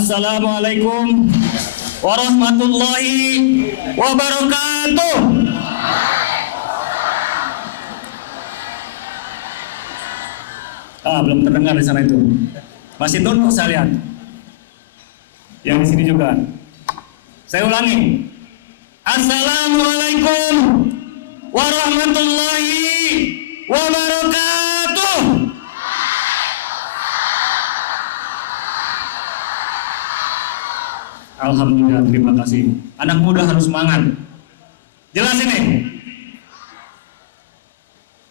Assalamualaikum warahmatullahi wabarakatuh. Belum terdengar di sana itu. Masih tunduk saya lihat. Yang di sini juga. Saya ulangi. Assalamualaikum warahmatullahi wabarakatuh. Alhamdulillah, terima kasih. Anak muda harus semangat. Jelas ini.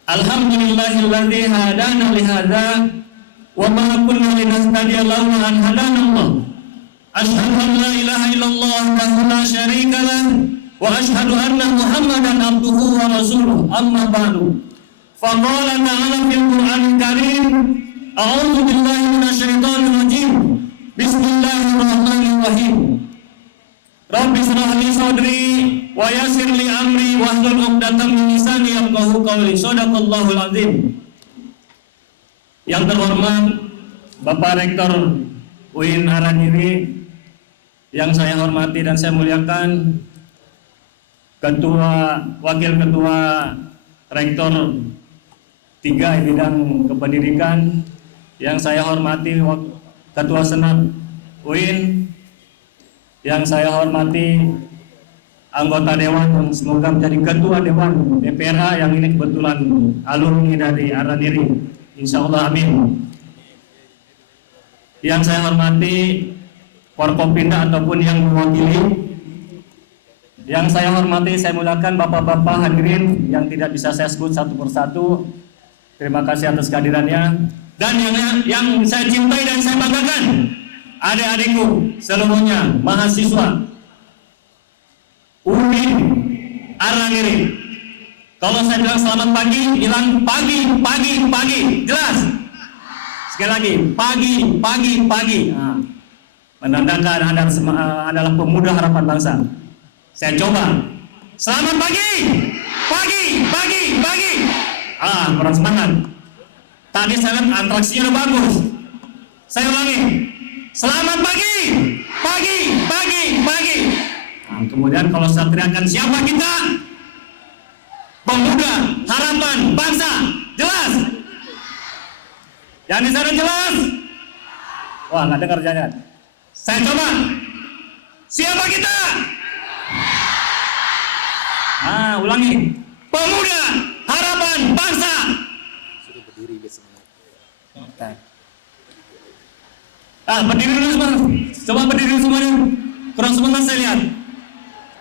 Alhamdulillahilladzi hadana li hadza wa ma kunna linahtadiya laula an hadana Allah. Asyhadu an la ilaha illallah wa la syarika lah wa asyhadu anna Muhammadan abduhu wa rasuluh. Amma ba'du. Faqala ta'ala fil Qur'anil Karim, a'udzu billahi minasyaitonir rajim. Bismillahirrahmanirrahim. Rabbi shrah li sadri wa yassir li amri wahlul 'uqdatam min lisani yafqahu qawli. Shadaqallahul azim. Yang terhormat Bapak Rektor UIN Araniri, yang saya hormati dan saya muliakan Wakil Ketua Rektor 3 bidang kependidikan, yang saya hormati Ketua Senat UIN, yang saya hormati anggota Dewan yang semoga menjadi Ketua Dewan DPRA yang ini kebetulan alumni dari Araniri, insya Allah amin. Yang saya hormati Forkopimda ataupun yang mewakili, yang saya hormati, saya muliakan bapak-bapak hadirin yang tidak bisa saya sebut satu persatu. Terima kasih atas kehadirannya. Dan yang saya cintai dan saya banggakan, adik-adikku seluruhnya, mahasiswa UIN Araniri. Kalau saya bilang selamat pagi, bilang pagi, jelas. Sekali lagi, pagi. Nah, menandakan Anda adalah pemuda harapan bangsa. Saya coba. Selamat pagi. Kurang semangat. Tadi saya lihat atraksinya bagus. Saya ulangi. Selamat pagi. Nah, kemudian kalau saya teriakan siapa kita? Pemuda harapan bangsa. Jelas? Yang di sana jelas? Wah, nggak dengar jangan. Saya coba. Siapa kita? Ulangi. Pemuda harapan bangsa. Sudah berdiri biasanya. Berdiri dulu semua. Coba berdiri dulu semuanya. Kurang sebentar saya lihat.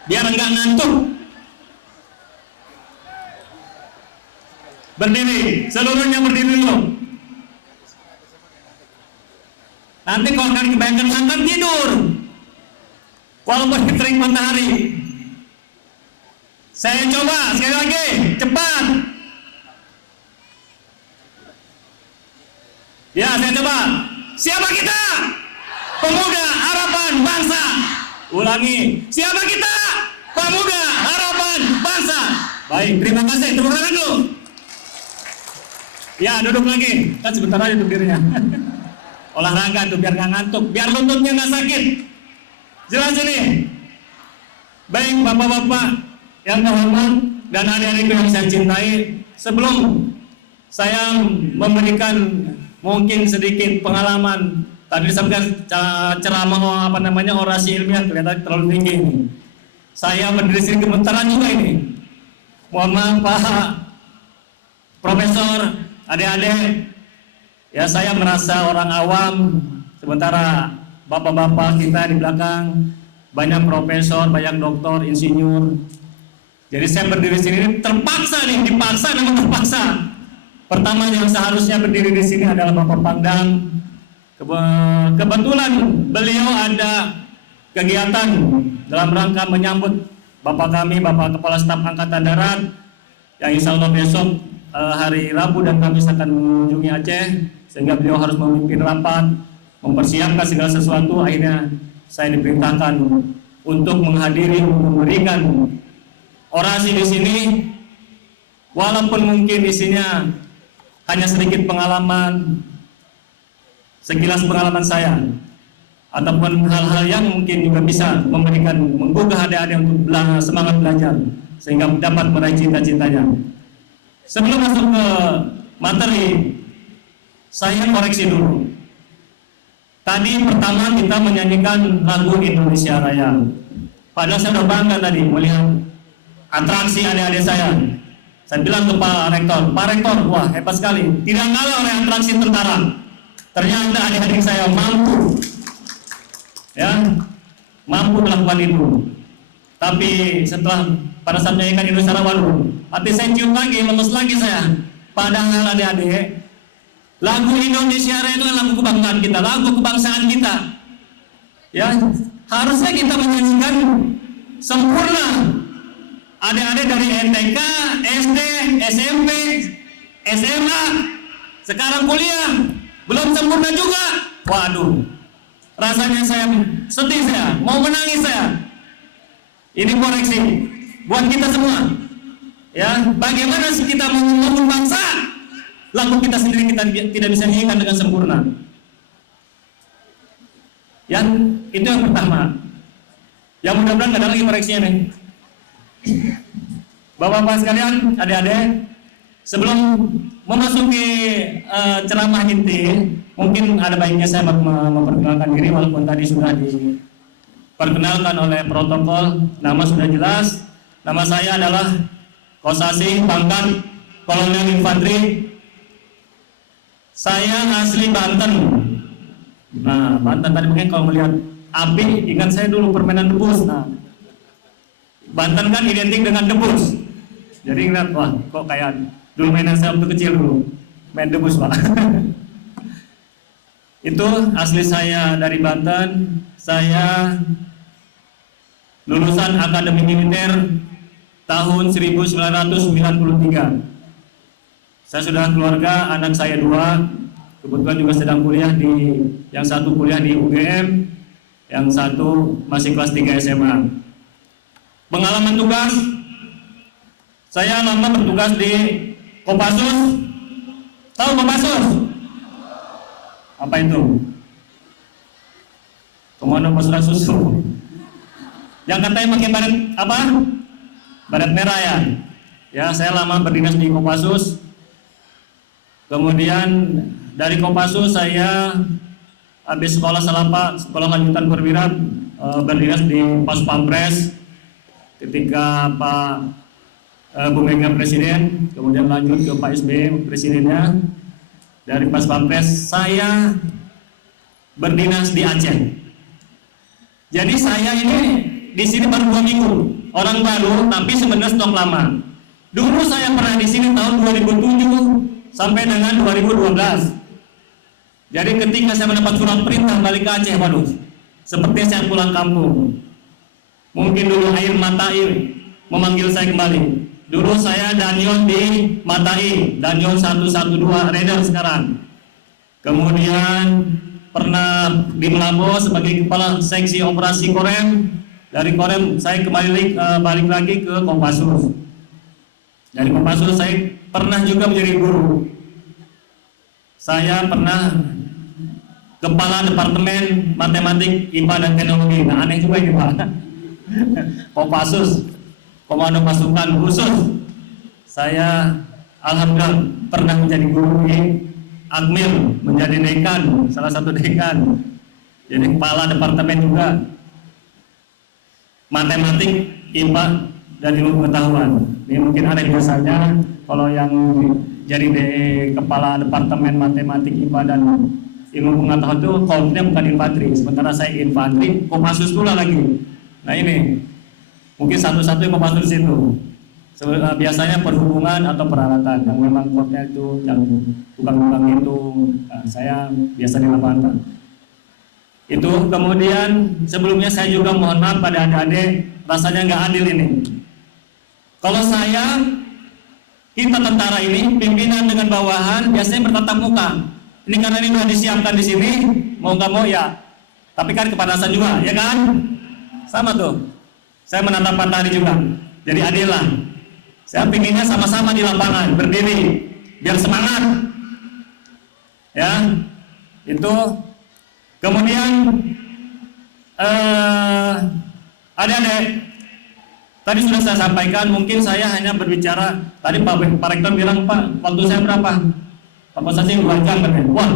Biar enggak ngantuk. Berdiri. Seluruhnya berdiri dulu. Nanti kalau kalian kebanyakan makan tidur. Walaupun terik matahari. Saya coba sekali lagi, cepat. Ya, saya coba. Siapa kita? Pemuda harapan bangsa. Ulangi. Siapa kita? Pemuda harapan bangsa. Baik, terima kasih. Tepuk tangan dulu. Ya, duduk lagi. Kan sebentar aja duduk dirinya. Olahraga tuh biar nggak ngantuk, biar lututnya nggak sakit. Jelas ini. Baik bapak-bapak yang terhormat dan adik-adikku yang saya cintai, sebelum saya memberikan mungkin sedikit pengalaman, tadi disampaikan ceramah orasi ilmiah kelihatan terlalu tinggi ini. Saya berdiri sini gemetaran juga ini. Mohon maaf Pak Profesor, adik-adik. Ya, saya merasa orang awam, sementara bapak-bapak kita di belakang banyak profesor, banyak doktor, insinyur. Jadi saya berdiri sini terpaksa nih, dipaksa dan terpaksa. Pertama yang seharusnya berdiri di sini adalah Bapak Pangdam. Kebetulan beliau ada kegiatan dalam rangka menyambut Bapak kami, Bapak Kepala Staf Angkatan Darat, yang insya Allah besok hari Rabu dan Kamis akan mengunjungi Aceh, sehingga beliau harus memimpin rapat, mempersiapkan segala sesuatu. Akhirnya saya diperintahkan untuk menghadiri, memberikan orasi di sini. Walaupun mungkin isinya hanya sedikit pengalaman, sekilas pengalaman saya. ataupun hal-hal yang mungkin juga bisa menggugah adik-adik untuk semangat belajar sehingga dapat meraih cita-citanya. Sebelum masuk ke materi, saya koreksi dulu. Tadi pertama kita menyanyikan lagu Indonesia Raya. Padahal saya sudah bangga tadi melihat atraksi adik-adik saya. Saya bilang ke Pak Rektor, wah hebat sekali. Tidak kalah oleh atraksi tentara. Ternyata adik-adik saya mampu, ya, mampu melakukan itu. Tapi setelah pada saat menyanyikan Indonesia Raya, waduh, hati saya cium lagi, lemes lagi saya. Padahal adik-adik, lagu Indonesia Raya itu lagu kebanggaan kita, lagu kebangsaan kita. Ya, harusnya kita menyanyikan sempurna. Adik-adik dari NTK, SD, SMP, SMA, sekarang kuliah, belum sempurna juga. Waduh, rasanya saya sedih, saya mau menangis saya. Ini koreksi buat kita semua. Ya, bagaimana kita membangun bangsa? Lagu kita sendiri kita tidak bisa nyanyikan dengan sempurna. Yang itu yang pertama. Yang mudah-mudahan nggak ada lagi koreksinya nih. Bapak-bapak sekalian, adik-adik, sebelum memasuki ceramah inti, mungkin ada baiknya saya memperkenalkan diri walaupun tadi sudah diperkenalkan oleh protokol. Nama sudah jelas. Nama saya adalah Kosasi pangkat Kolonel Infanteri. Saya asli Banten. Nah, Banten tadi mungkin kalau melihat api, ingat saya dulu permainan debus. Nah, Banten kan identik dengan debus. Jadi ingat, wah kok kayak dulu mainan saya waktu kecil dulu, main debus Pak. Itu asli saya dari Banten. Saya lulusan Akademi Militer tahun 1993. Saya sudah keluarga, anak saya 2, kebetulan juga sedang kuliah yang satu kuliah di UGM, yang satu masih kelas 3 SMA. Pengalaman tugas, saya lama bertugas di Kopassus. Tahu Kopassus? Apa itu? Komando Pasukan Susu. Yang katanya pakai baret apa? Baret merah ya. Ya, saya lama berdinas di Kopassus. Kemudian dari Kopassus saya habis sekolah sekolah lanjutan perwira, berdinas di Pas Pampres ketika Pak Bu Mega Presiden, kemudian lanjut ke Pak SBY Presidennya. Dari Pas Pampres saya berdinas di Aceh. Jadi saya ini di sini baru 2 minggu, orang baru tapi sebenarnya stok lama. Dulu saya pernah di sini tahun 2007 sampai dengan 2012. Jadi ketika saya mendapat surat perintah balik ke Aceh, waduh, seperti saya pulang kampung. Mungkin dulu air Matai memanggil saya kembali. Dulu saya Danyon di Matai, Danyon 112 Raider sekarang. Kemudian pernah di Melabo sebagai kepala seksi operasi Korem. Dari Korem saya kembali balik lagi ke Kopassus. Dari Kopassus saya pernah juga menjadi guru. Saya pernah kepala departemen matematik, IPA dan teknologi. Nah, aneh juga ini Pak. Kopassus, Komando Pasukan Khusus. Saya alhamdulillah pernah menjadi guru di Akmil, menjadi dekan, salah satu dekan. Jadi kepala departemen juga matematik, IPA dan ilmu pengetahuan. Ini mungkin ada biasanya kalau yang jadi kepala departemen matematik, IPA dan ilmu pengetahuan itu komponennya bukan infanteri, sementara saya infanteri, Kopassus pula lagi. Nah ini mungkin satu-satu yang Kopassus itu. Biasanya perhubungan atau peralatan yang memang kodnya itu yang tukang-tukang itu, nah, saya biasa di lapangan. Itu kemudian sebelumnya saya juga mohon maaf pada adik-adik, rasanya nggak adil ini. Kalau kita tentara ini pimpinan dengan bawahan biasanya bertatap muka. Ini karena ini sudah disiapkan di sini, mau nggak mau ya. Tapi kan kepanasan juga, ya kan? Sama tuh. Saya menatap matahari juga. Jadi adil lah. Saya pinginnya sama-sama di lapangan, berdiri, biar semangat. Ya, itu. Kemudian Adik-adik, tadi sudah saya sampaikan, mungkin saya hanya berbicara. Tadi Pak Rektor bilang, Pak, waktu saya berapa? Pak Kosasi 2 jam katanya. Wah,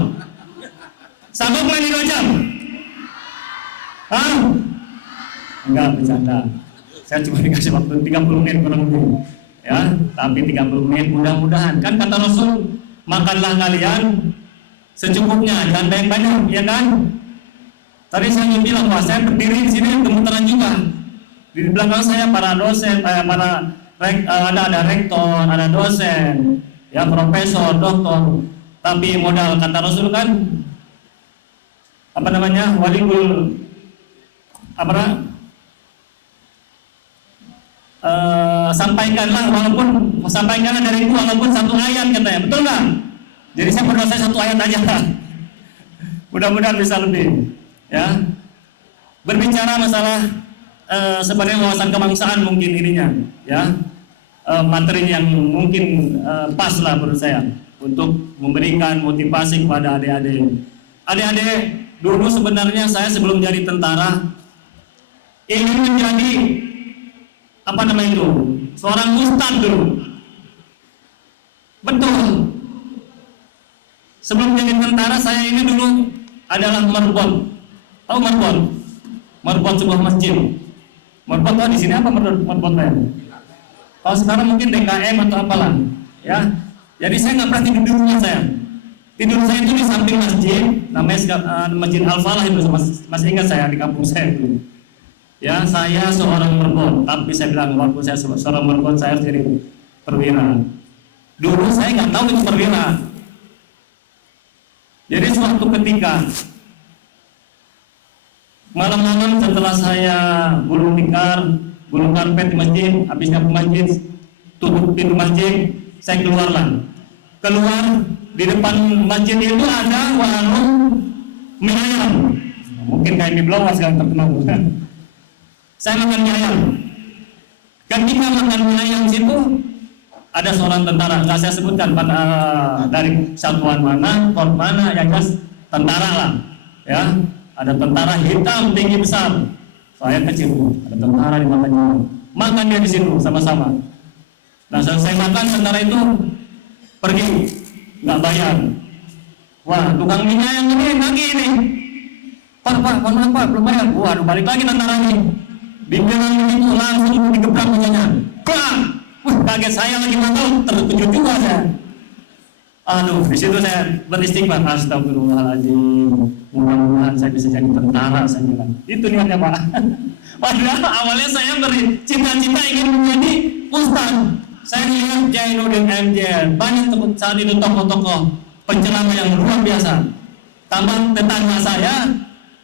sanggup nggak 2 jam? Hah? Enggak, bercanda. Saya cuma dikasih waktu 30 menit kurang lebih. Ya, tapi 30 menit mudah-mudahan. Kan kata Rasul, makanlah kalian secukupnya, jangan banyak-banyak, ya kan? Tadi saya bilang, wah saya berdiri di sini gemetaran juga. Di belakang saya para dosen, ada rektor, ada dosen, ya profesor, doktor. Tapi modal kata Rasul kan, walikul sampaikanlah dari itu walaupun 1 ayat katanya, betul nggak? Jadi saya berdoa 1 ayat aja. Mudah-mudahan bisa lebih. Ya, berbicara masalah sebenarnya wawasan kebangsaan mungkin ininya, ya materi yang mungkin pas lah menurut saya untuk memberikan motivasi kepada adik-adik. Adik-adik, dulu sebenarnya saya sebelum jadi tentara ingin menjadi seorang ustadz dulu. Betul. Sebelum jadi tentara saya ini dulu adalah merbot. Tahu merbot? Merbot sebuah masjid. Merbot di sini apa merbotnya? Kalau sekarang mungkin DKM atau apalah, ya. Jadi saya nggak pernah tidur di rumah saya. Tidur saya itu di samping masjid, namanya Masjid Al-Falah itu, masih ingat saya di kampung saya itu. Ya, saya seorang merbot, tapi saya bilang waktu saya seorang merbot saya harus jadi perwira. Dulu saya nggak tahu itu perwira. Jadi suatu ketika malam-malam setelah saya gulung tikar, gulung karpet di masjid, habisnya ke masjid, tutup pintu masjid, saya keluar di depan masjid itu ada warung mie ayam, mungkin kayak mie Blowas yang terkenal. Saya makan mie ayam. Ketika makan mie ayam situ ada seorang tentara, nggak saya sebutkan dari satuan mana, korps mana, yang jelas tentara lah, ya. Ada tentara hitam tinggi besar, saya kecil, ada tentara di matanya, makan dia di situ sama-sama. Nah selesai makan tentara itu pergi, nggak bayar. Wah tukang minyak yang ini lagi ini, Pak, Pak, belum bayar. Waduh balik lagi tentara ini, bimbingan itu langsung digebrak minyaknya, bang, kaget saya lagi makan, terkejut juga saya. Aduh, di situ saya beristighfar, astagfirullahaladzim, mudah-mudahan saya bisa jadi tentara, saya bilang. Itu niatnya Pak. Padahal awalnya saya bercita-cita ingin menjadi ustaz. Saya lihat Jainuddin MJ, banyak saat itu tokoh-tokoh penceramah yang luar biasa. Tambah tetangga saya,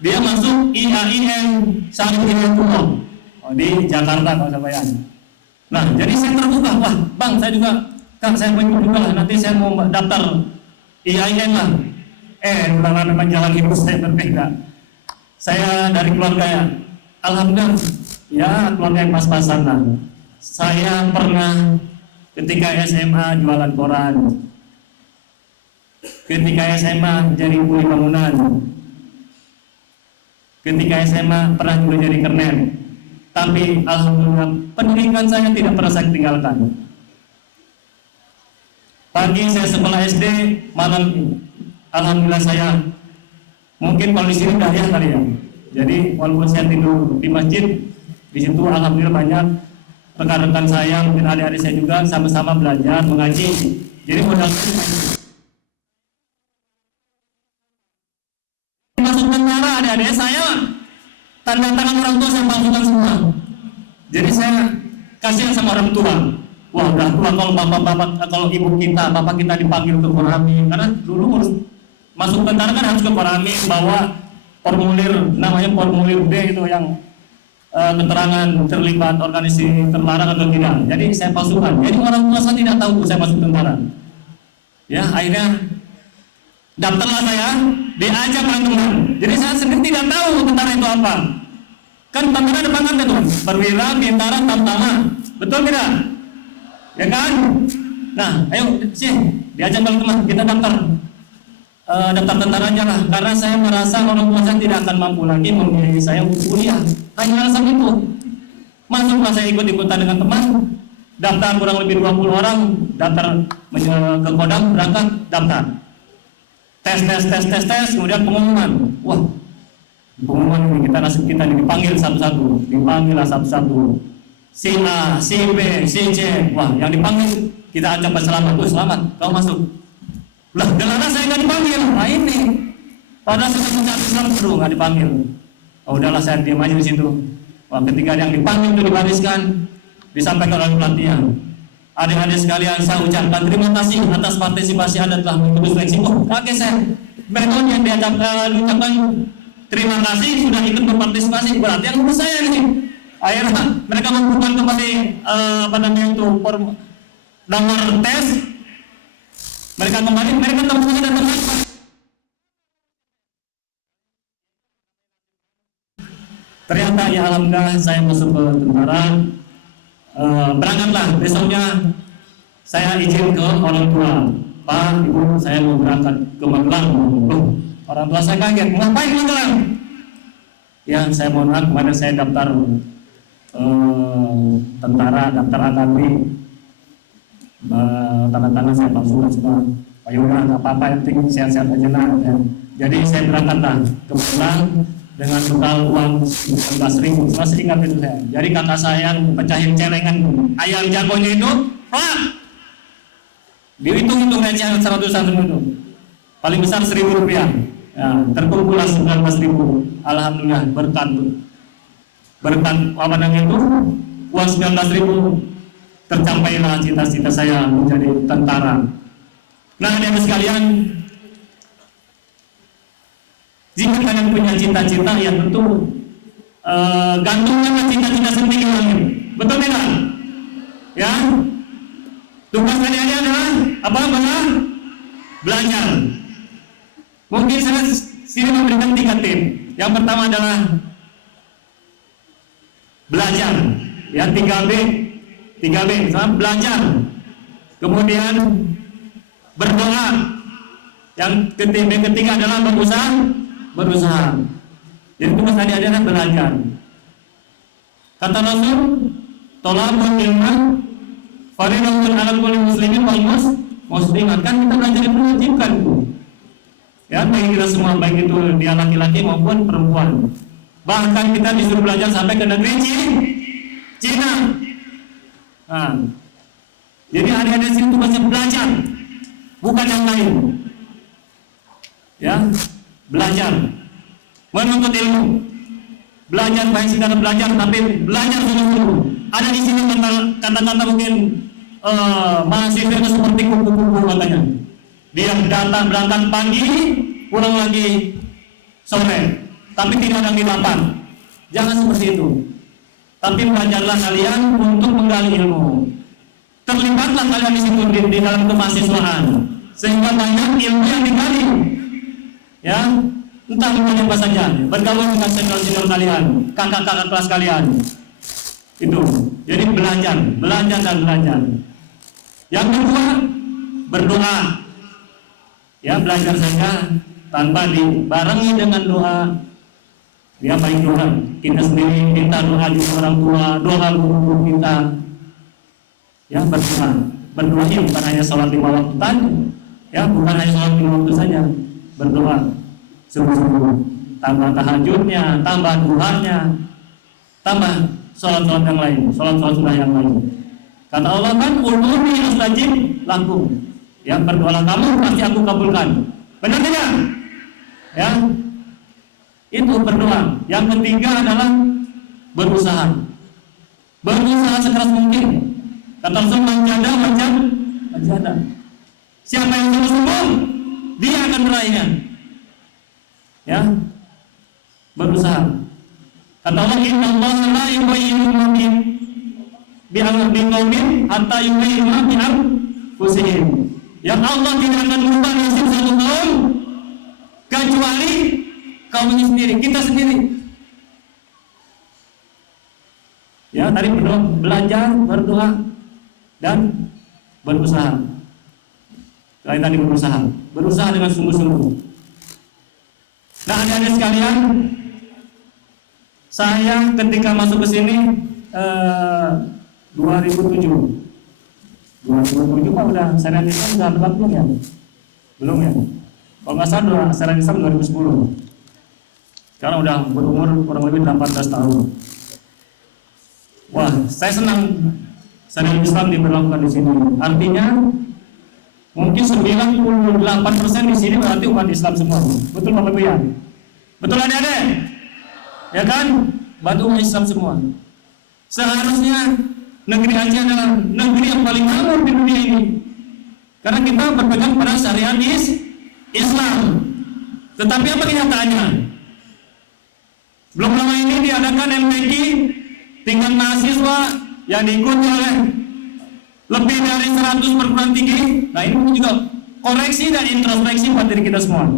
dia masuk IAIN Syarifudin Uno di Jakarta kalau saya bayang. Nah, jadi saya terbuka, wah Bang, saya juga Kang, saya mau juga lah, nanti saya mau daftar IAIN lah. Karena memang jalan hidup saya berbeda. Saya dari keluarga ya, alhamdulillah, ya keluarga yang pas-pasan lah. Saya pernah ketika SMA jualan koran, ketika SMA jadi kuli bangunan, ketika SMA pernah juga jadi kernet. Tapi alhamdulillah pendidikan saya tidak pernah saya tinggalkan. Pagi saya sekolah SD, malam alhamdulillah saya mungkin kalau di sini udah ya kali ya. Jadi walaupun saya tidur di masjid, di situ alhamdulillah banyak rekan-rekan saya, mungkin adik-adik saya juga sama-sama belajar mengaji. Jadi modal masuk tentara, adik-adik saya tanda tangan orang tua saya palsukan semua. Jadi saya kasihan sama orang tua. Wah udah tua kalau ibu kita, bapak kita dipanggil ke Koramil, karena dulu harus masuk tentara kan harus ke Koramil, bawa formulir namanya formulir D itu yang keterangan terlibat organisasi terlarang atau tidak. Jadi saya palsukan. Jadi orang tua saya tidak tahu saya masuk tentara. Ya akhirnya daftarlah saya, diajak teman-teman. Jadi saya sendiri tidak tahu tentara itu apa. Kan tentara ada pangkatnya tuh, perwira, bintara, tamtama, betul tidak? Ya kan? Nah, ayo sih diajak teman-teman kita daftar. daftar tentara aja lah, karena saya merasa orang tua saya tidak akan mampu lagi membiayai saya untuk kuliah. Hanya alasan itu. Masuklah saya ikut-ikutan dengan teman, daftar kurang lebih 20 orang, daftar ke Kodam, berangkat, daftar. Tes, kemudian pengumuman. Wah, pengumuman ini kita nasib kita ini dipanggil satu-satu, si A, si B, si C. Wah, yang dipanggil kita ucapkan selamat, selamat, kau masuk. Lah, delana saya nggak dipanggil. Nah ini, padahal sudah mencari selamat, nggak dipanggil. Oh udahlah, saya diam aja di situ. Wah, ketika yang dipanggil itu dibariskan, disampaikan oleh pelatihan. Adik-adik sekalian, saya ucapkan terima kasih atas partisipasi Anda telah mengikuti seleksi. Oh, oke saya. Mereka yang diucapkan terima kasih sudah ikut berpartisipasi, berarti yang lulus saya ini. Akhirnya mereka membutuhkan kembali nomor tes. Mereka kembali, mereka temukan dan terbaik. Ternyata ya alhamdulillah saya masuk ke tentara. Berangkatlah besoknya saya izin ke orang tua, Pak, Ibu, saya mau berangkat ke Magelang. Orang tua saya kaget, ngapain Magelang? Ya saya mohon maaf, kemarin saya daftar tentara, daftar akademi, tanda-tanda saya palsukan semua. Oh yaudah, nggak apa-apa, yang penting sehat-sehat aja lah. Ya. Jadi saya berangkatlah ke Magelang dengan bekal uang 19.000, masih ingat itu saya. Jadi kakak saya pecahin celengan ayam jagonya itu, Pak, dihitung-hitung recehan 100 itu, paling besar 1.000 rupiah. Ya, terkumpullah 19.000. Alhamdulillah berkat apa namanya itu uang 19.000 tercapailah cita-cita saya menjadi tentara. Nah, adik-adik sekalian, jika kalian punya cita-cita ya tentu gantungnya cita-cita sendiri lagi, betul tidak? Ya, tugas adik-adik adalah apa? Belajar. Mungkin saya sini memberikan 3 tim. Yang pertama adalah belajar, ya 3B, sama belajar. Kemudian berdoa. Yang ketiga adalah berusaha. Jadi tugas adik-adik adalah belajar. Kata Rasul, tolabul ilmu fardhun 'alal kulli muslimin wal muslimat. Kan kita belajar itu mewajibkan itu. Ya, bagi kita semua, baik itu dia laki-laki maupun perempuan. Bahkan kita disuruh belajar sampai ke negeri Cina. Nah, jadi adik-adik sini tugasnya belajar, bukan yang lain. Ya, belajar, menuntut ilmu, belajar baik sekedar belajar, tapi belajar sungguh-sungguh. Ada di sini kata-kata mungkin mahasiswa itu seperti kupu-kupu katanya. Dia datang berangkat pagi, pulang lagi sore, tapi tidak ada di lapangan. Jangan seperti itu. Tapi belajarlah kalian untuk menggali ilmu. Terlibatlah kalian di situ di dalam kemahasiswaan, sehingga banyak ilmu yang digali. Ya, entah dengan apa saja, bergabung dengan senior-senior kalian, kakak-kakak kelas kalian. Itu. Jadi belajar dan belajar. Yang kedua, berdoa. Ya, belajar saja tanpa dibarengi dengan doa. Ya, baik doa kita sendiri, minta doa juga orang tua, doa guru kita. Ya, berdoa ini bukan hanya sholat 5 waktu tadi. Ya, bukan hanya sholat 5 waktu saja. Berdoa sungguh-sungguh, tambah tahajudnya, tambah duhanya, tambah sholat-sholat yang lain, sholat-sholat sunnah yang lain. Kata Allah kan, ud'uni astajib lakum. Ya, berdoalah kamu pasti aku kabulkan. Benar tidak? Ya, itu berdoa. Yang ketiga adalah berusaha. Berusaha sekeras mungkin. Kata Rasul, menjada macam menjada. Siapa yang sungguh-sungguh, dia akan meraihnya. Ya, berusaha. Kata Allah, Inna Allah la yubayyi'u mu'min bi'aqmin hatta yubayyi'u ma bi'anfusihim. Yang Allah tidak akan merubah nasib satu kaum kecuali kaumnya sendiri, kita sendiri. Ya, tadi belajar, berdoa, dan berusaha. Saya tadi berusaha dengan sungguh-sungguh. Nah, adik-adik sekalian, saya ketika masuk ke sini 2007 Pak udah syariat Islam udah berlaku belum ya? Belum ya? Kalau nggak salah syariat Islam 2010. Sekarang udah berumur kurang lebih 18 tahun. Wah, saya senang syariat Islam diberlakukan di sini. Artinya mungkin 98% di sini berarti umat Islam semua. Betul Bapak Ibu ya? Betul adik-adik? Ya kan? Berarti umat Islam semua. Seharusnya negeri Aceh adalah negeri yang paling makmur di dunia ini. Karena kita berpegang pada syariat Islam. Tetapi apa kenyataannya? Belum lama ini diadakan MTQ tingkat mahasiswa yang diikuti oleh lebih dari 100 perguruan tinggi. Nah, ini juga koreksi dan introspeksi buat diri kita semua.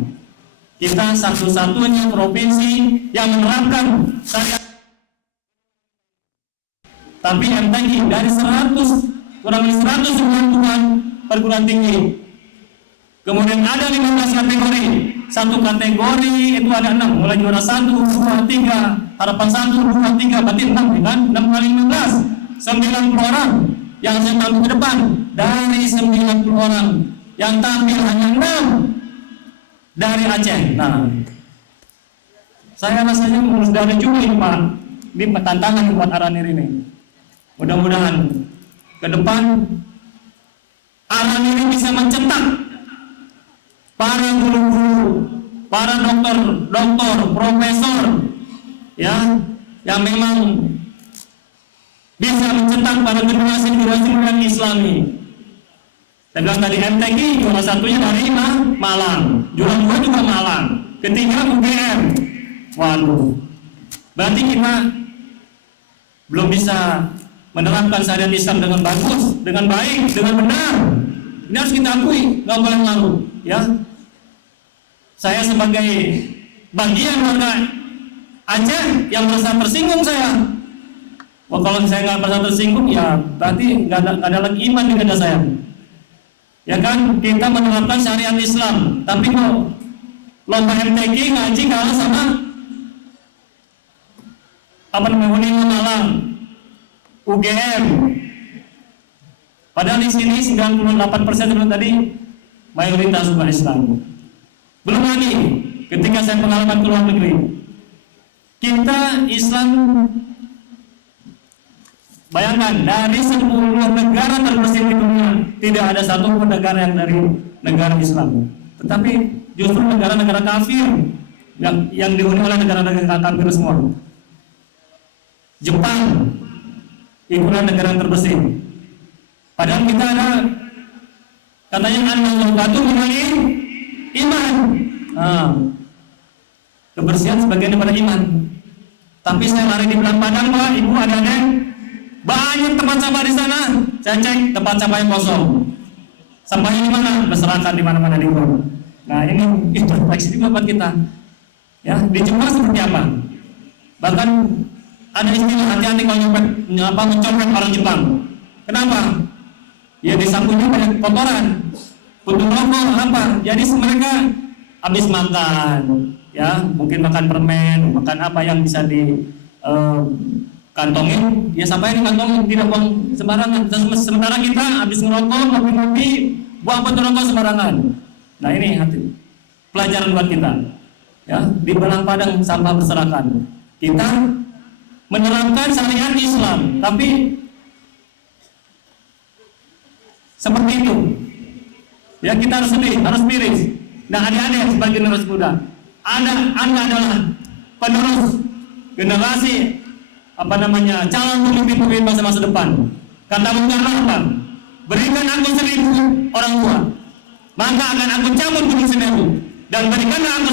Kita satu-satunya provinsi yang menerapkan syariat. Tapi MTQ dari 100 kurang lebih 190 perguruan tinggi. Kemudian ada 15 kategori. Satu kategori itu ada 6, mulai juara 1, 2, 3, harapan 1, 2, 3, berarti 6 kan? 6 kali 15, 90 orang yang saya tampil ke depan. Dari 90 orang yang tampil hanya 6 dari Aceh. Nah, saya rasanya mengurus dari juga ini Pak. Ini tantangan buat Aranir ini. Mudah-mudahan ke depan Aranir ini bisa mencetak para guru-guru, para dokter, profesor, ya, yang memang bisa mencetak para generasi yang Islami. Saya bilang tadi MTQ juara satunya dari Malang, juara 2 juga Malang, ketiga UGM. Waduh, berarti kita belum bisa menerapkan syariat Islam dengan bagus, dengan baik, dengan benar. Ini harus kita akui, nggak boleh malu, ya. Saya sebagai bagian warga Aceh yang merasa tersinggung saya. Wah, kalau saya nggak merasa tersinggung, ya berarti nggak ada lagi iman di dada saya. Ya kan, kita menerapkan syariat Islam, tapi kok lomba MTQ ngaji kalah sama Unima Malang, UGM. Padahal di sini 98% tadi mayoritas umat Islam. Belum lagi ketika saya pengalaman ke luar negeri, kita Islam, bayangkan dari 10 negara terbersih di dunia tidak ada satu pun negara yang dari negara Islam, tetapi justru negara-negara kafir yang dihuni oleh negara-negara kafir semua. Jepang itulah negara yang terbersih, padahal kita ada katanya an-nazafatu minal iman. Nah, kebersihan sebagian daripada iman. Tapi saya lari di belakang padang Pak, Ibu ada banyak tempat sampah di sana. Saya cek tempat sampahnya kosong. Sampahnya di mana? Berserakan di mana-mana di luar. Nah, ini introspeksi juga buat kita. Ya, di Jepang seperti apa? Bahkan ada istilah hati-hati kalau mencopet orang Jepang. Kenapa? Ya disampungnya banyak kotoran. Puntung rokok apa? Jadi mereka habis makan, ya mungkin makan permen, makan apa yang bisa di kantongin, ya sampai di kantong tidak buang sembarangan. Sementara kita habis ngerokok, ngopi-ngopi, buang puntung rokok sembarangan. Nah ini hati pelajaran buat kita, ya di Balang Padang sampah berserakan. Kita menerapkan syariat Islam, tapi seperti itu. Ya kita harus sedih, harus miris. Nah adik-adik sebagai generasi muda, Anda adalah penerus generasi calon pemimpin masa depan. Kata Bung Karno apa? Berikan aku 1000 orang tua, maka akan aku cabut gunung Semeru, dan berikanlah aku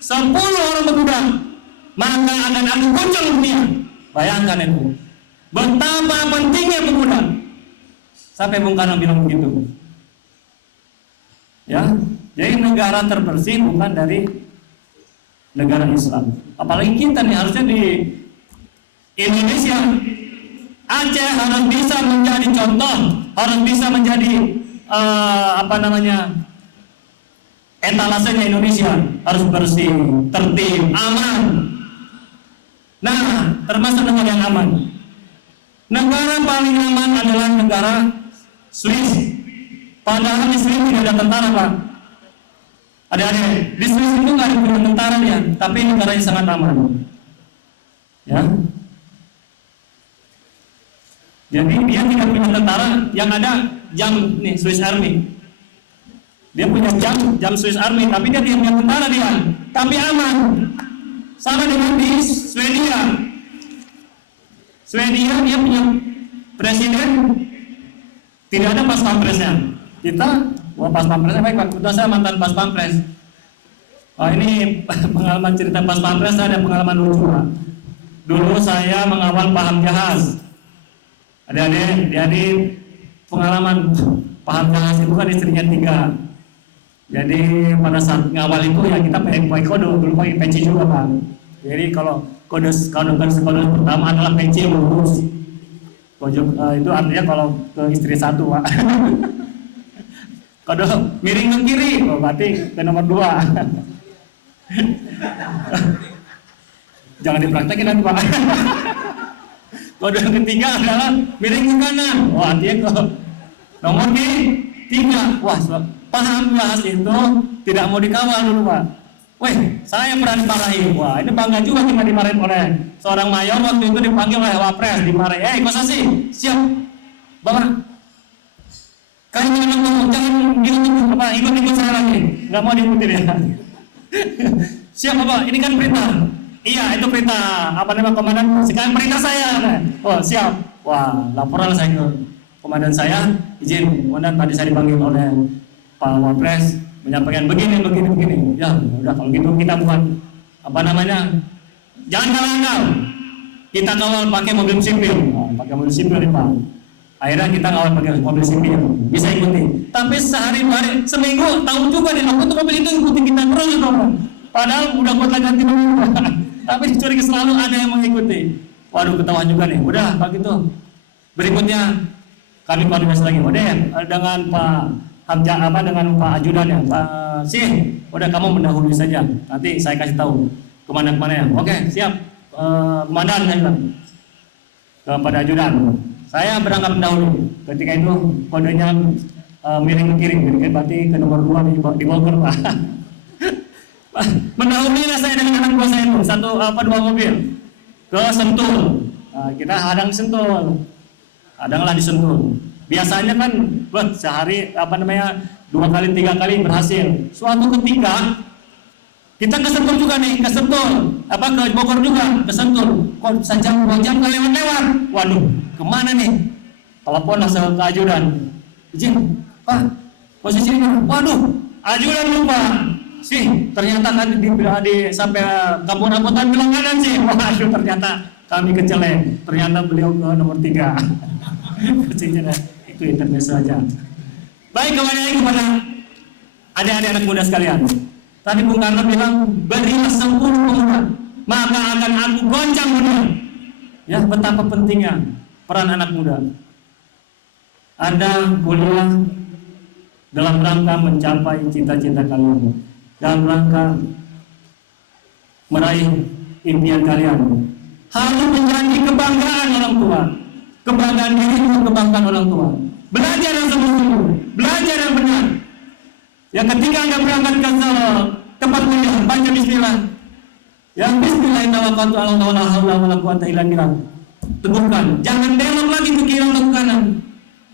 10 orang pemuda, maka akan aku guncang dunia. Bayangkan itu, betapa pentingnya pemuda. Sampai Bung Karno bilang begitu. Ya, jadi negara terbersih bukan dari negara Islam. Apalagi kita nih harusnya di Indonesia, Aceh harus bisa menjadi contoh, harus bisa menjadi etalasenya Indonesia harus bersih, tertib, aman. Nah, termasuk negara yang aman. Negara paling aman adalah negara Swiss. Padahal di Swiss tidak ada tentara, Pak. Adik-adik, di Swiss itu nggak ada tentara dia, tapi negara yang sangat aman. Ya. Jadi dia tidak punya tentara, yang ada jam nih Swiss Army. Dia punya jam Swiss Army, tapi dia tidak punya tentara dia, tapi aman. Sama dengan di Swedia. Swedia dia punya presiden, tidak ada pas pampresnya. Kita, pas pampresnya baik Pak. Kebetulan saya mantan pas pampres. Ini pengalaman cerita pas pampres, ada pengalaman lucu Pak. Dulu saya mengawal paham jahaz. Adik-adik, pengalaman paham jahaz itu kan istrinya 3. Jadi pada saat ngawal itu ya kita pakai kode, dulu pakai peci juga Pak. Jadi kalau kode pertama adalah peci lurus. Itu artinya kalau ke istri 1 Pak. Kode miring ke kiri, berarti ke nomor 2. Jangan dipraktekin nanti Pak. Kode yang ketiga adalah miring ke kanan. Wah, artinya ke nomor 3. Wah, paham bahas itu tidak mau dikawal dulu Pak. Weh, saya pernah dimarahin. Wah, ini bangga juga kita dimarahin oleh seorang mayor. Waktu itu dipanggil oleh Wapres, dimarahin. Kosasi, siap Bapak. Kalian jangan ikut saya lagi. Nggak mau diikutin ya. Siap Bapak, ini kan perintah. Iya, itu perintah komandan. Sekarang perintah saya. Oh, siap. Wah, laporan saya ke komandan saya. Izin, komandan tadi saya dipanggil oleh Pak Wapres menyampaikan begini. Ya, udah kalau gitu kita buat jangan kalah. Kita kawal pakai mobil sipil. Pakai mobil sipil nih Pak. Akhirnya kita ngawal pakai mobil sipil, bisa ikuti. Tapi sehari-hari, seminggu, tahu juga nih, aku tuh mobil itu ikuti kita terus gitu. Padahal udah buat ganti mobil, tapi dicuri selalu ada yang mengikuti. Waduh, ketahuan juga nih. Udah, Pak gitu. Berikutnya kami koordinasi lagi. Udah ya, dengan Pak Hamzah dengan Pak Ajudan ya, Pak udah kamu mendahului saja. Nanti saya kasih tahu kemana ya. Oke, siap. Komandan saya bilang kepada Ajudan. Saya berangkat mendahului. Ketika itu kodenya miring ke kiri, berarti ke nomor 2 di Bogor Pak. Mendahului lah saya dengan anak buah saya itu 2 mobil ke Sentul. Kita hadang Sentul, hadanglah di Sentul. Biasanya kan buat sehari 2 kali 3 kali berhasil. Suatu ketika kita ke Sentul juga nih, ke Bogor juga, ke Sentul. Kok sejam 2 jam lewat. Waduh, kemana nih? Telepon langsung ke Ajudan. Izin, Pak, posisi ini. Waduh, Ajudan lupa. Ternyata kan di sampai kampung rambutan bilang kanan sih. Waduh, ternyata kami kecelek. Ternyata beliau ke nomor 3. Itu intermezzo aja. Baik, kembali lagi kepada adik-adik anak muda sekalian. Tadi Bung Karno bilang, berilah 10 pemuda, maka akan aku goncang dunia. Ya, betapa pentingnya peran anak muda. Anda kuliah dalam rangka mencapai cita-cita kalian, dalam rangka meraih impian kalian. Harus menjadi kebanggaan orang tua, kebanggaan diri dan kebanggaan orang tua. Belajar yang sungguh-sungguh, belajar yang benar. Yang ketika Anda berangkat ke tempat kuliah, baca bismillah. Yang bismillahirrahmanirrahim, Allah la haula wala quwata illa billah. Teguhkan, jangan belok lagi ke kiri atau ke kanan.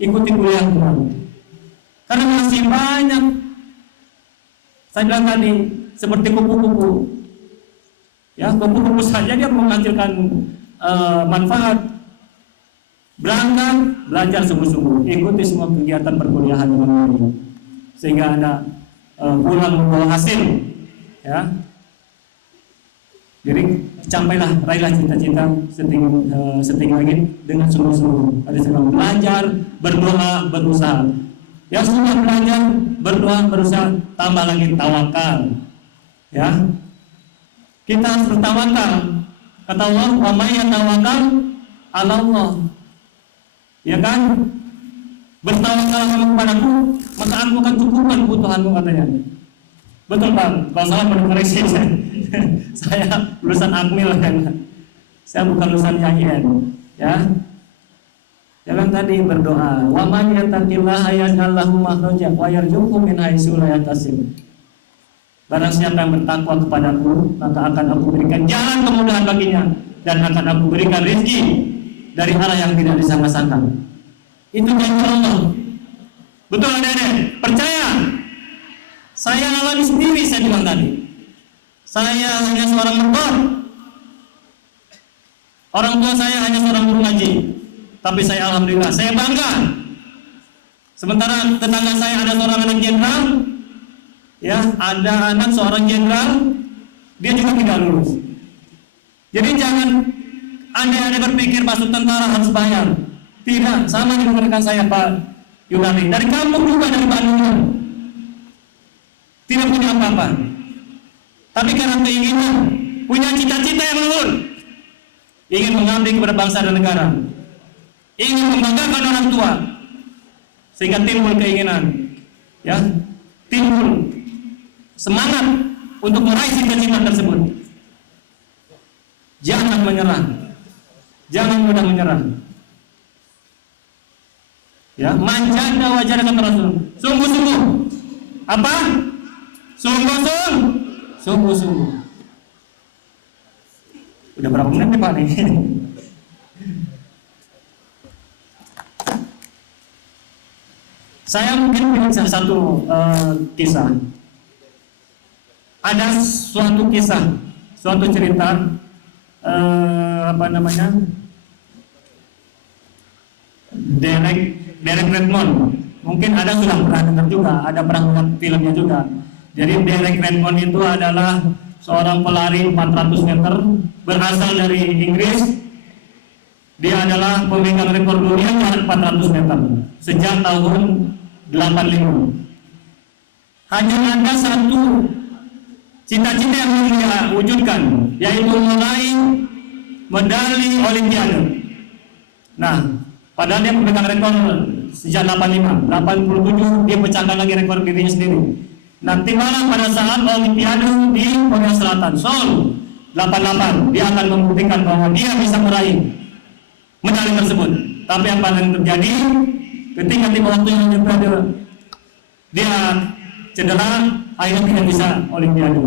Ikuti kuliah kembali. Karena masih banyak, saya bilang tadi, seperti kupu-kupu. Ya, kupu-kupu saja dia menghasilkan manfaat. Berangkat, belajar sungguh-sungguh, ikuti semua kegiatan perkuliahan dengan baik, sehingga Anda pulang membawa hasil, ya. Jadi campailah, raihlah cita-cita setinggi langit dengan sungguh-sungguh. Tadi saya bilang, belajar, berdoa, berusaha. Yang sudah belajar, berdoa, berusaha, tambah lagi tawakal, ya. Kita harus bertawakal. Kata Allah, wa may yatawakal 'ala Allah. Ya kan? bertawakal kamu kepadaku, maka aku akan cukupkan kebutuhanmu, katanya. Betul Pak, kalau salah perlu koreksi saya. Saya lulusan Akmil kan. Saya bukan lulusan YIN, ya. Jangan tadi berdoa, wa man yattaqillaha yaj'al lahu makhraja wa yarzuqhu min haitsu la yahtasib. Barang siapa yang bertakwa kepadaku, maka akan aku berikan jalan kemudahan baginya dan akan aku berikan rezeki dari arah yang tidak disangka-sangka. Itu janji Allah. Betul adik-adik? Percaya? Saya alami sendiri, saya bilang tadi. Saya hanya seorang mentor. Orang tua saya hanya seorang guru ngaji. Tapi saya alhamdulillah, saya bangga. Sementara tetangga saya ada seorang anak jenderal, ya, ada anak seorang jenderal, dia juga tidak lulus. Jadi jangan Anda berpikir masuk tentara harus bayar. Tidak, sama dengan rekan saya Pak Yunani. Dari kampung juga, dari Bandung. Tidak punya apa-apa. Tapi karena keinginan, punya cita-cita yang luhur, ingin mengabdi kepada bangsa dan negara, ingin membanggakan orang tua, sehingga timbul keinginan, ya, timbul semangat untuk meraih cita-cita tersebut. Jangan menyerah, jangan mudah menyerah. Ya, manjada wajar kata Rasul. Sungguh-sungguh. Apa? Sungguh-sungguh. Udah berapa menit nih Pak nih? Saya mungkin punya satu kisah. Ada suatu kisah, suatu cerita, Derek Redmond. Mungkin ada sudah pernah dengar juga, ada pernah melihat filmnya juga. Jadi Derek Redmond itu adalah seorang pelari 400 meter berasal dari Inggris. Dia adalah pemegang rekor dunia jarak 400 meter sejak tahun 85. Hanya ada satu cita-cita yang ingin dia wujudkan, yaitu meraih medali Olimpiade. Nah, padahal dia pemegang rekor sejak 85, 87 dia pecahkan lagi rekor dirinya sendiri. Nanti malam pada saat Olimpiade di Korea Selatan, Seoul 88, dia akan membuktikan bahwa dia bisa meraih medali tersebut. Tapi apa yang terjadi ketika tiba waktunya Olimpiade, dia cedera, akhirnya tidak bisa Olimpiade.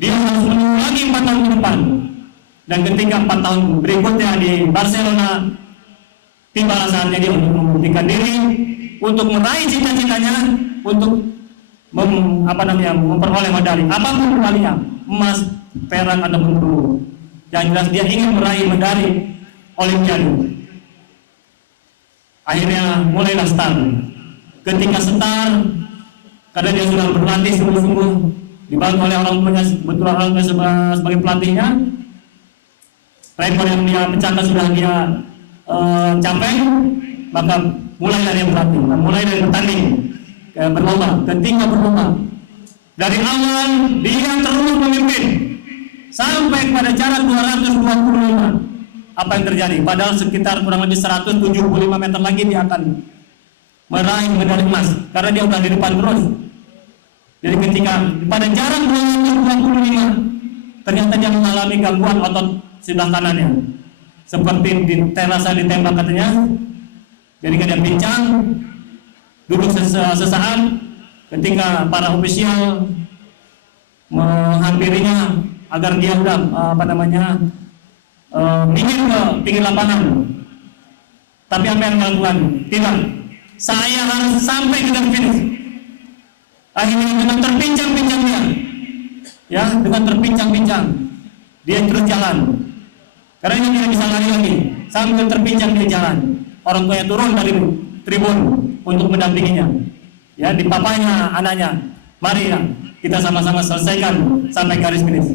Dia harus menunggu lagi 4 tahun ke depan. Dan ketika 4 tahun berikutnya di Barcelona, tiba saatnya dia untuk membuktikan diri, untuk meraih cita-citanya, untuk memperoleh medali. Apapun medalinya, emas, perak ataupun perunggu. Yang jelas dia ingin meraih medali Olimpiade. Akhirnya mulailah start. Ketika start, karena dia sudah berlatih sungguh-sungguh, dibantu oleh orang tuanya, kebetulan orang tuanya sebagai pelatihnya, rekor yang dia pecahkan sudah dia capai, maka mulailah dia berlatih, mulai dari bertanding, berlomba, ketika berlomba. Dari awal dia terus memimpin sampai pada jarak 225. Apa yang terjadi? Padahal sekitar kurang lebih 175 meter lagi dia akan meraih medali emas karena dia sudah di depan terus. Jadi ketika pada jarak 225 ternyata dia mengalami gangguan otot sebelah kanannya, seperti terasa ditembak katanya. Jadi dia pincang, duduk sesaat. Ketika para ofisial menghampirinya agar dia udah minggir ke pinggir lapangan. Tapi apa yang dilakukan? Tidak, saya harus sampai ke garis finish. Akhirnya dengan terpincang-pincang dengan terpincang-pincang dia terus jalan. Karena dia tidak bisa lari lagi, sambil terpincang dia jalan. Orang tuanya turun dari tribun untuk mendampinginya. Ya, dipapanya anaknya, mari ya, kita sama-sama selesaikan sampai garis finish.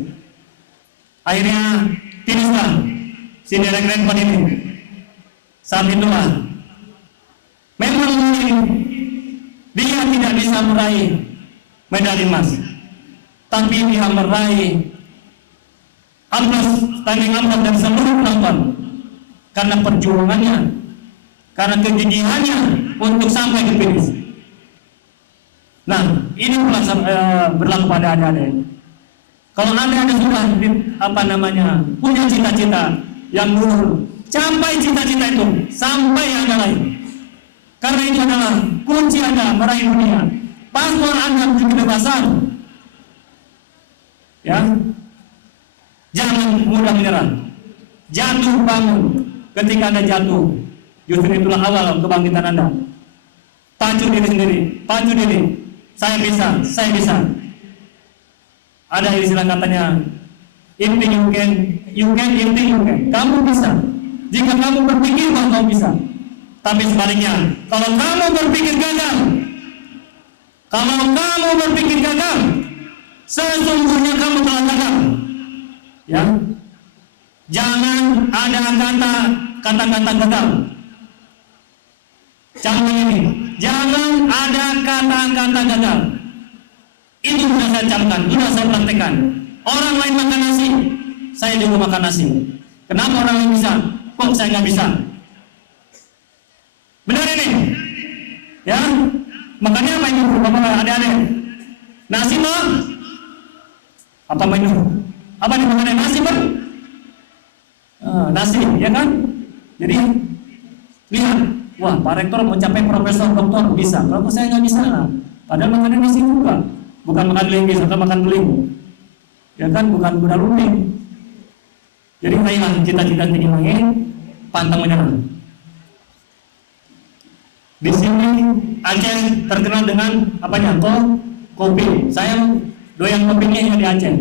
Akhirnya finishlah si Derek Redmond ini. Saat itulah memang dia tidak bisa meraih medali emas, tapi dia meraih standing aplaus dari seluruh penonton karena perjuangannya, karena kegigihannya, untuk sampai ke finish. Nah, ini berlaku pada adik-adik. Kalau adik-adik sudah punya cita-cita yang luhur, capai cita-cita itu sampai Anda lain. Karena itu adalah kunci Anda meraih dunia. Paspor Anda menjadi kebebasan. Ya, jangan mudah menyerah. Jatuh bangun. Ketika Anda jatuh, justru itulah awal kebangkitan Anda. Pacu diri sendiri, pacu diri. Saya bisa, saya bisa. Ada istilah katanya, if you can, if you can. Kamu bisa. Jika kamu berpikir bahwa kamu bisa. Tapi sebaliknya, kalau kamu berpikir gagal, sesungguhnya kamu telah gagal. Ya, jangan ada kata-kata gagal. Jangan ini, jangan ada kata-kata gagal. Itu sudah saya camkan, sudah saya praktekkan. Orang lain makan nasi, saya juga makan nasi. Kenapa orang lain bisa, kok saya nggak bisa? Benar ini, ya. Makanya apa itu, bapak adik-adik? Nasi mah apa menu? Apa nih makannya nasi bang? Nasi, ya kan? Jadi lihat, wah Pak Rektor mencapai profesor doktor bisa. Kalau saya nggak bisa lah. Padahal makannya nasi juga, bukan makan linggis atau makan beling, ya kan? Bukan kuda lumping. Jadi ayolah cita-cita tinggi langit, pantang menyerah. Di sini Aceh terkenal dengan apanya? Kopi. Saya doyan kopinya yang di Aceh.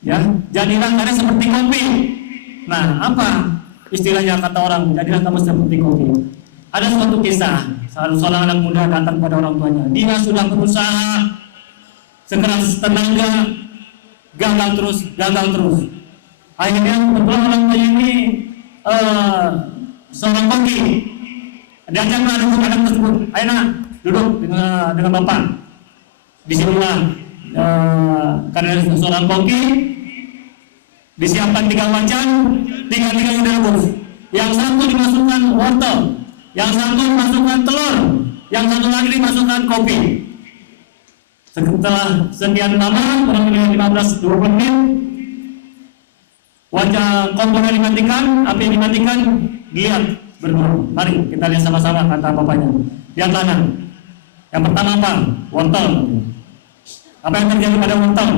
Ya, jadilah kalian seperti kopi. Nah, apa istilahnya kata orang? Jadilah kamu seperti kopi. Ada suatu kisah, seorang anak muda datang pada orang tuanya. Dia sudah berusaha sekeras tenaga, gagal terus. Akhirnya kebetulan orang tuanya ini seorang koki. Diajak anak tersebut, ayo nak duduk dengan bapak. Disinilah karena seorang koki disiapkan 3 wajan, 3 direbus. Yang satu dimasukkan wortel, yang satu dimasukkan telur, yang satu lagi dimasukkan kopi. Setelah sekian lama, kurang lebih 15-20 menit, wajah kompornya dimatikan, api dimatikan, dilihat berdua. Mari kita lihat sama-sama, kata bapaknya. Lihat kanan. Yang pertama apa? Wortel. Apa yang terjadi pada wortel?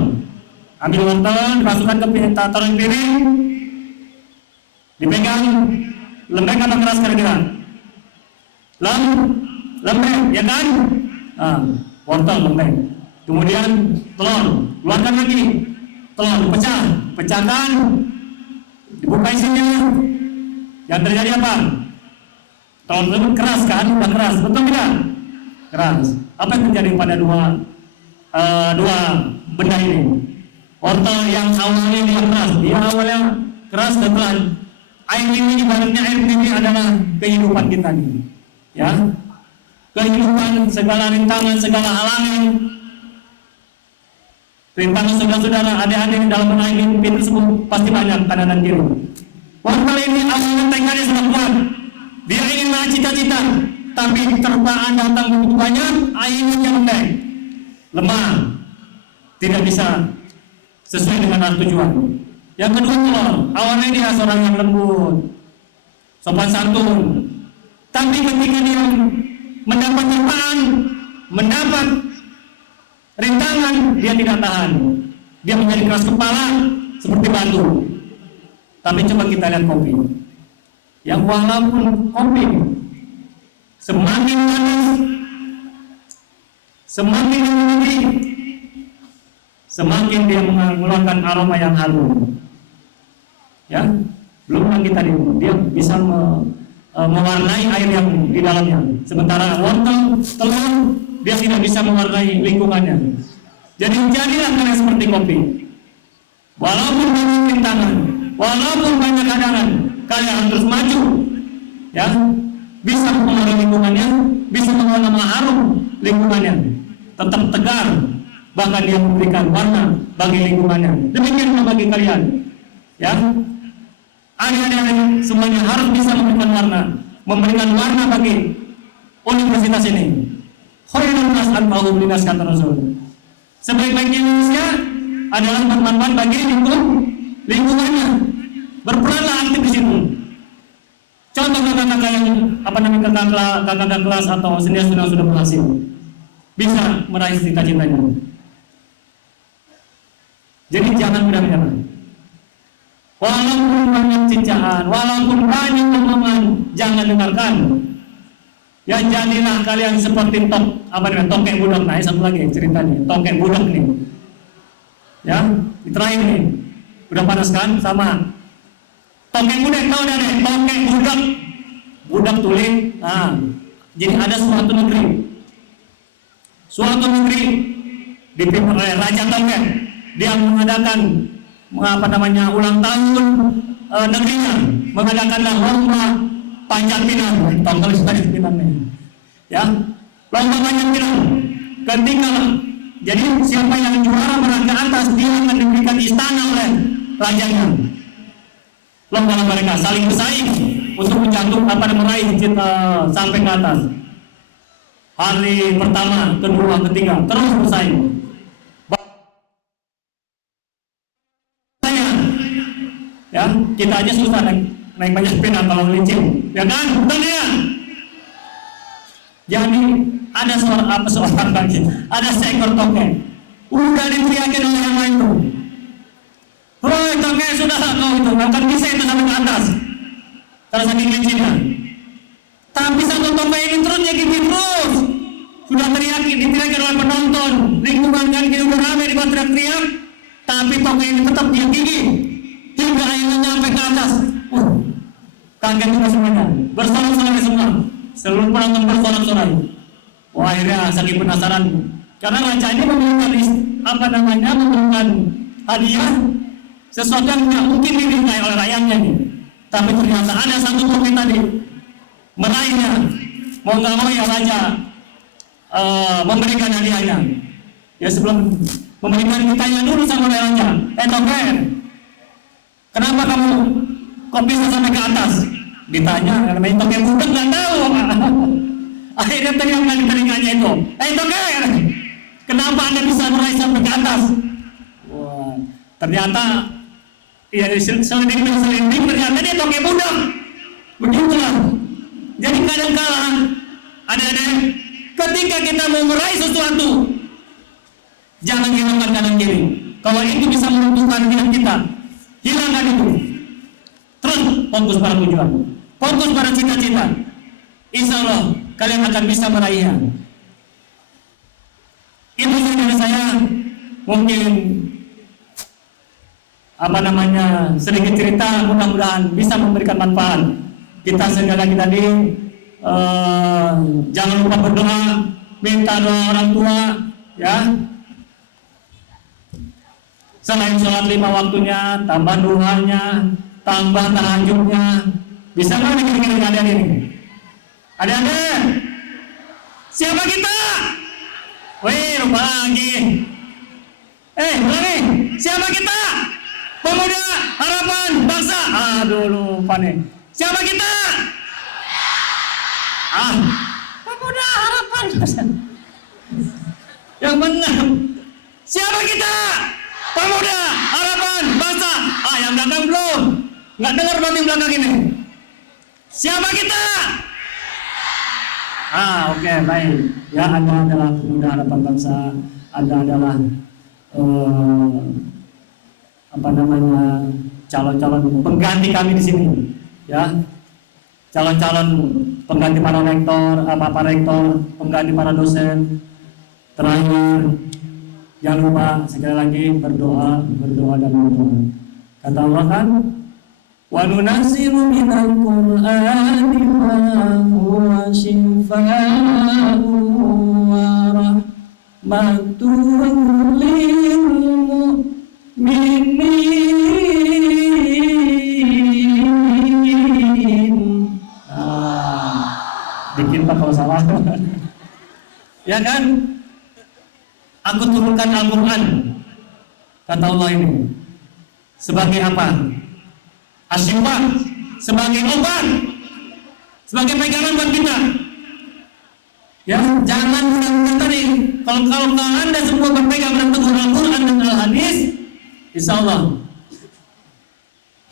Ambil wortel, dimasukkan ke taruh piring, dipegang, lembek apa keras kira-kira? Lembek, ya kan? Wortel lembek. Kemudian telur, keluarkan lagi. Telur pecahkan, dibuka isinya. Yang terjadi apa? Telur tersebut keras kan? Udah keras, betul tidak? Keras. Apa yang terjadi pada dua benda ini? Wortel yang awalnya dia keras, setelah air ini, ibaratnya air ini adalah kehidupan kita nih, ya. Kehidupan, segala rintangan, segala halangan, rintangan saudara-saudara, adik-adik dalam menaiki mimpi tersebut pasti banyak kanan dan kiri. Wortel ini awalnya tekadnya sudah kuat, dia ingin meraih cita-cita, tapi terpaan datang begitu banyak, airnya lembek, lemah, tidak bisa sesuai dengan arah tujuan. Yang kedua telur, awalnya dia seorang yang lembut, sopan santun, tapi ketika dia mendapat terpaan, mendapat rintangan, dia tidak tahan, dia menjadi keras kepala seperti batu. Tapi coba kita lihat kopi, yang walaupun kopi semakin manis, semakin tinggi, semakin dia mengeluarkan aroma yang harum. Ya, belum lagi tadi dia bisa mewarnai air yang di dalamnya. Sementara wortel, telur, dia tidak bisa mewarnai lingkungannya. Jadi jadilah kalian seperti kopi. Walaupun banyak rintangan, walaupun banyak hadangan, kalian harus terus maju. Ya, bisa mewarnai lingkungannya, bisa mewarnai harum lingkungannya. Tetap tegar, bahkan dia memberikan warna bagi lingkungannya. Demikian juga bagi kalian, ya. Adik-adik semuanya harus bisa memberikan warna bagi universitas ini. Khairun nas anfa'uhum linnas kata Rasul. Sebaik-baiknya manusia adalah bermanfaat bagi lingkungannya. Berperanlah aktif di situ. Contoh kakak-kakak yang kakak kelas atau senior yang sudah berhasil bisa meraih cita-citanya. Jadi jangan mudah menyerah. Walaupun banyak cincaan, walaupun banyak omongan, jangan dengarkan. Ya jadilah kalian seperti tokek budak. Nah, satu lagi ceritanya, tokek budak nih. Ya, terakhir nih. Udah panas kan? Sama. Tokek budak, tahu dah deh, tokek budak. Budak tuli. Nah, jadi ada suatu negeri dipimpin oleh Raja Tokek. Dia mengadakan ulang tahun negerinya, mengadakanlah lomba panjat pinang. Tahu kali panjat pinang nih, ya, lomba panjat pinang. Ketika jadi siapa yang juara merangkak ke atas, dia akan diberikan istana oleh rajanya. Lomba mereka saling bersaing untuk menjatuh meraih sampai ke atas. Hari pertama, kedua, ketiga terus bersaing. Ya, kita aja susah naik panjat pinang kalau licin, ya kan? Betul ya? Jadi ada seorang lagi, ada seekor tokek. Udah diteriakin oleh yang lain tuh. Woi tokek, sudah kau itu, akan bisa itu sampai ke atas. Karena saking licinnya. Tapi satu tokek ini terus terus. Sudah diteriakin oleh penonton, lingkungan kan kita udah ramai di teriak-teriak. Tapi tokek ini tetap dia gigi. Hingga akhirnya nyampe ke atas. Kaget juga semuanya, bersorak-sorai semua. Seluruh penonton bersorak-sorai. Wah, akhirnya saking penasaran, karena raja ini memberikan hadiah sesuatu yang tidak mungkin dimintai oleh rakyatnya nih. Tapi ternyata ada satu tokek tadi meraihnya. Mau nggak mau ya raja memberikan hadiahnya. Ya sebelum memberikan, ditanya dulu sama raja, tokek, kenapa kamu kok bisa sampai ke atas? Ditanya, namanya tokek budak nggak tahu. Akhirnya teriakan di telinganya itu, tokek, kenapa anda bisa meraih sampai ke atas? Wah, ternyata ya selinding ternyata dia tokek budak. Begitulah. Jadi kadang-kala ada ketika kita mau meraih sesuatu, jangan hilangkan kanan kiri. Kalau itu bisa menentukan hidup kita, hilangkan itu. Terus fokus pada tujuan, fokus pada cita-cita. Insya Allah kalian akan bisa meraihnya. Itu saja dari saya. Mungkin sedikit cerita, mudah-mudahan bisa memberikan manfaat. Kita sekali lagi tadi jangan lupa berdoa, minta doa orang tua, ya. Selain sholat 5 waktunya, tambah duhanya, tambah tahajudnya. Bisa nggak kira-kira ada ini? Ada? Siapa kita? Wih, lupa lagi. Ulangi. Siapa kita? Pemuda Harapan Bangsa. Aduh, lupa nih. Siapa kita? Pemuda Harapan Bangsa. Yang benar. Siapa kita? Pemuda Harapan Bangsa. Yang belakang belum. Nggak dengar belum yang belakang ini. Siapa kita? Oke, baik. Ya, Anda adalah Pemuda Harapan Bangsa. Anda adalah calon-calon pengganti kami di sini. Ya, calon-calon pengganti para rektor, pengganti para dosen. Terakhir, jangan lupa sekali lagi berdoa dan berdoa. Kata Allah kan, wa nunazzilu minal Qur'ani ma huwa shifaa'un wa rahmatun lil mu'minin. Bikin Pak kalau salah. Ya kan? Aku turunkan Al-Quran, kata Allah ini, sebagai apa? Asyifa, sebagai obat, sebagai pegangan buat kita. Ya, jangan mudah-mudahan tadi. Kalau Anda semua berpegang dan teguh Al-Quran dan Al-Hadis, insya Allah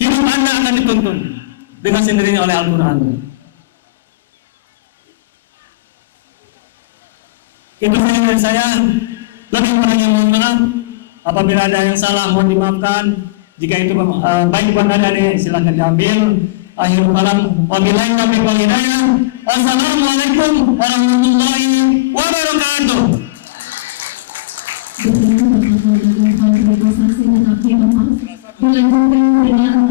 hidup Anda akan dituntun dengan sendirinya oleh Al-Quran. Itu saja dari saya. Lebih kurangnya mohon maaf. Apabila ada yang salah mohon dimaafkan. Jika itu baik buat Anda, silakan diambil. Akhirul kalam, wabillahi taufiq wal hidayah. Wassalamualaikum warahmatullahi wabarakatuh. Dilanjutkan dengan